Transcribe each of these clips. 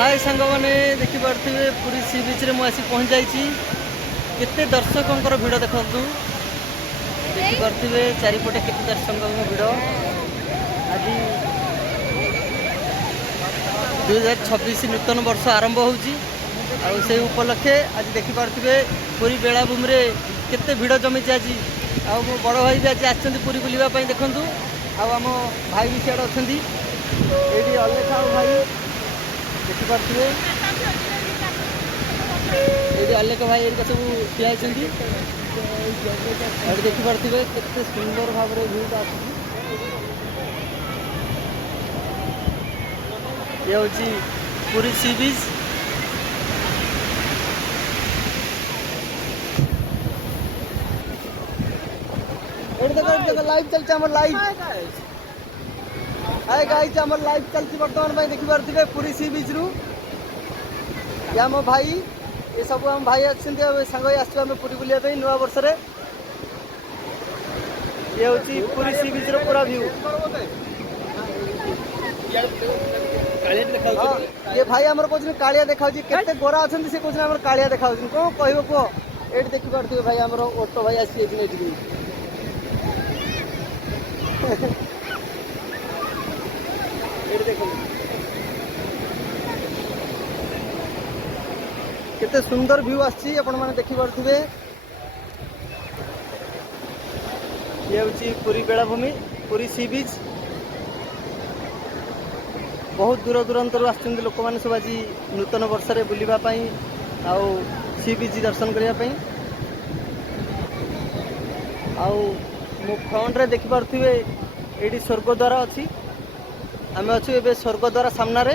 हाय सांग मैंने देखिपे पूरी सी बीच रे मुझे पहुँच जाइए केते दर्शकों भिड़ देखु देखिपे चारिपटे केते दर्शकों भिड़ आज 2026 नूतन वर्ष आरंभ होउची से उपलक्षे आज देखिपे पूरी बेलाभूमि रे केते भिड़ जमी आज आउ मो बड़ भाई भी आज आछंती पूरी बुलावाई देखु आम भाई भी सियाड़े अच्छा ये अलेखा भाई देखिपे ये अलेख भाई ये सब ठिया देखिपे केते सुंदर भाव में भ्यू आस ये हूँ पूरी सी बीच देखो लाइव चलते लाइव हाय गाइस हमर लाइव चलती बर्तमान भाई देखि पारथिबे पूरी सी बीच रु या मो भाई ये सब हम भाई अच्छे सांग आसो आम पूरी बुलिया पे नुआ वर्ष रे ये होची पूरी सी बीच रो पूरा व्यू ये भाई हमर कोछ कालिया देखाउ छी केते गोरा अछन से कोछ हमर कालिया देखाउ छी को कहबो को एट देखि पारथिबे भाई हमर ऑटो भाई आसी एदिन एदिन केते सुंदर व्यू आछि आपण माने देखि पारथिबे ये होची पूरी बेलाभूमि पूरी सी बीच बहुत दूर दूरांतर आछंती लोक माने सब आज नूतन वर्ष रे बुलिबा पई आउ सी बीच दर्शन करिया पई आउ मो फ्रंट रे देखि पारथिबे एडी स्वर्गद्वार अछि आमे अच्छे ए स्वर्गद्वार सामना रे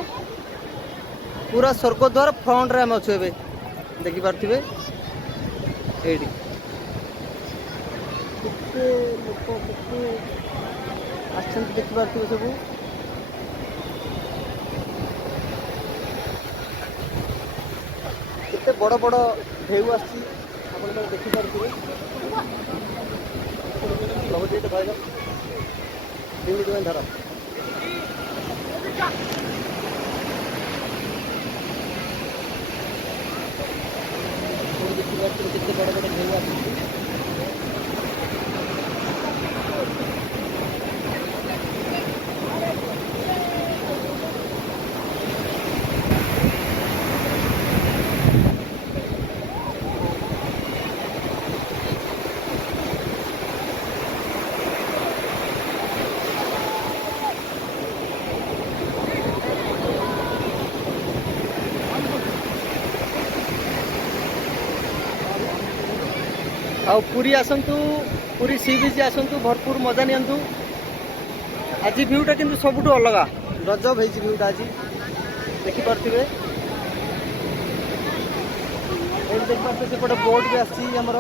पूरा स्वर्गद्वार फ्रंट रे आमे अच्छे देखि पारथिबे एडी केते लोक केते आछंती देखि पारथिबे सब केते बड़ बड़ ढेउ आछि आपण देखि पारथिबे बहुत ये भाई लिमिट में धरा कितने बड़े बड़े ढेउ आछंती आउ पूरी आसतु पूरी सी बीच आसतु भरपूर मजा नियंतु आज भ्यूटा किंतु सबुठ अलग गजब है भ्यूटा आज देखि पारथिबे देख पारथे सेपटे बोट भी आसी हमर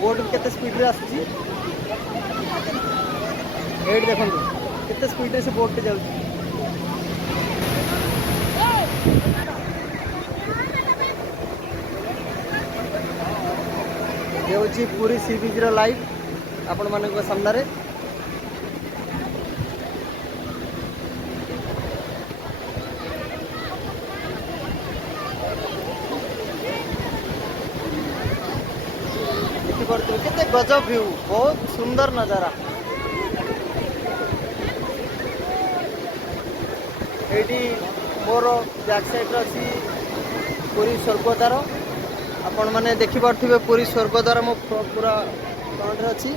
बोट भी केते स्पीड रे आसी एड देखंतु केते स्पीड रे से बोट पे जाउची ये हूँ पूरी सी बीच रो लाइव आपण मान सामने रे केते गजब व्यू बहुत सुंदर नजारा एटी मोर बैक साइड अच्छी पूरी स्वर्गद्वार आपण मैंने देखि पारथिबे पूरी स्वर्गद्वार मो पूरा फ्रंट रे अच्छी